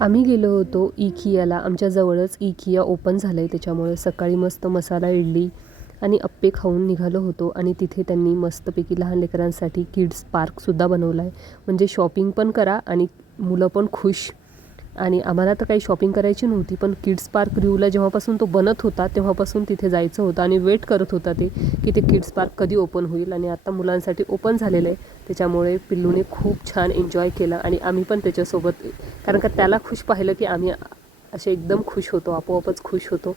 आम्ही गेलो होतो इकियाला. आमच्या जवळच इकिया ओपन झालं आहे, त्याच्यामुळे सकाळी मस्त मसाला इडली आणि अप्पे खाऊन निघालो होतो. आणि तिथे त्यांनी मस्तपैकी लहान लेकरांसाठी किड्स पार्कसुद्धा बनवला आहे. म्हणजे शॉपिंग पण करा आणि मुलं पण खुश. आणि आम्हाला तर काही शॉपिंग करायची नव्हती, पण किड्स पार्क रिव्ह्यूला जेव्हापासून तो बनत होता तेव्हापासून तिथे जायचं होतं आणि वेट करत होता ते की ते किड्स पार्क कधी ओपन होईल. आणि आता मुलांसाठी ओपन झालेलं आहे, त्याच्यामुळे पिल्लूने खूप छान एन्जॉय केलं आणि आम्ही पण त्याच्यासोबत, कारण का त्याला खुश पाहिलं की आम्ही असे एकदम खुश होतो, आपोआपच खुश होतो.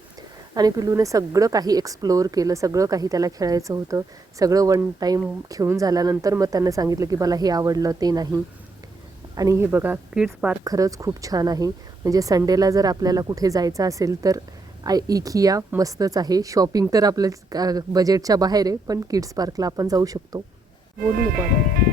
आणि पिल्लूने सगळं काही एक्सप्लोअर केलं, सगळं काही त्याला खेळायचं होतं. सगळं वन टाईम खेळून झाल्यानंतर मग त्यानं सांगितलं की मला हे आवडलं ते नाही. आणि हे बघा, किड्स पार्क खरंच खूप छान आहे. म्हणजे संडेला जर आपल्याला कुठे जायचं असेल तर इकिया मस्तच आहे. शॉपिंग तर आपल्या बजेटच्या बाहेर आहे, पण किड्स पार्कला आपण जाऊ शकतो. बोलू नको आता.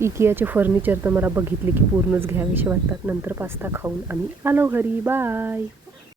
इकियाचे फर्निचर तर मला बघितले की पूर्णच घ्यावेसे वाटतात. नंतर पास्ता खाऊन आम्ही आलो घरी. बाय.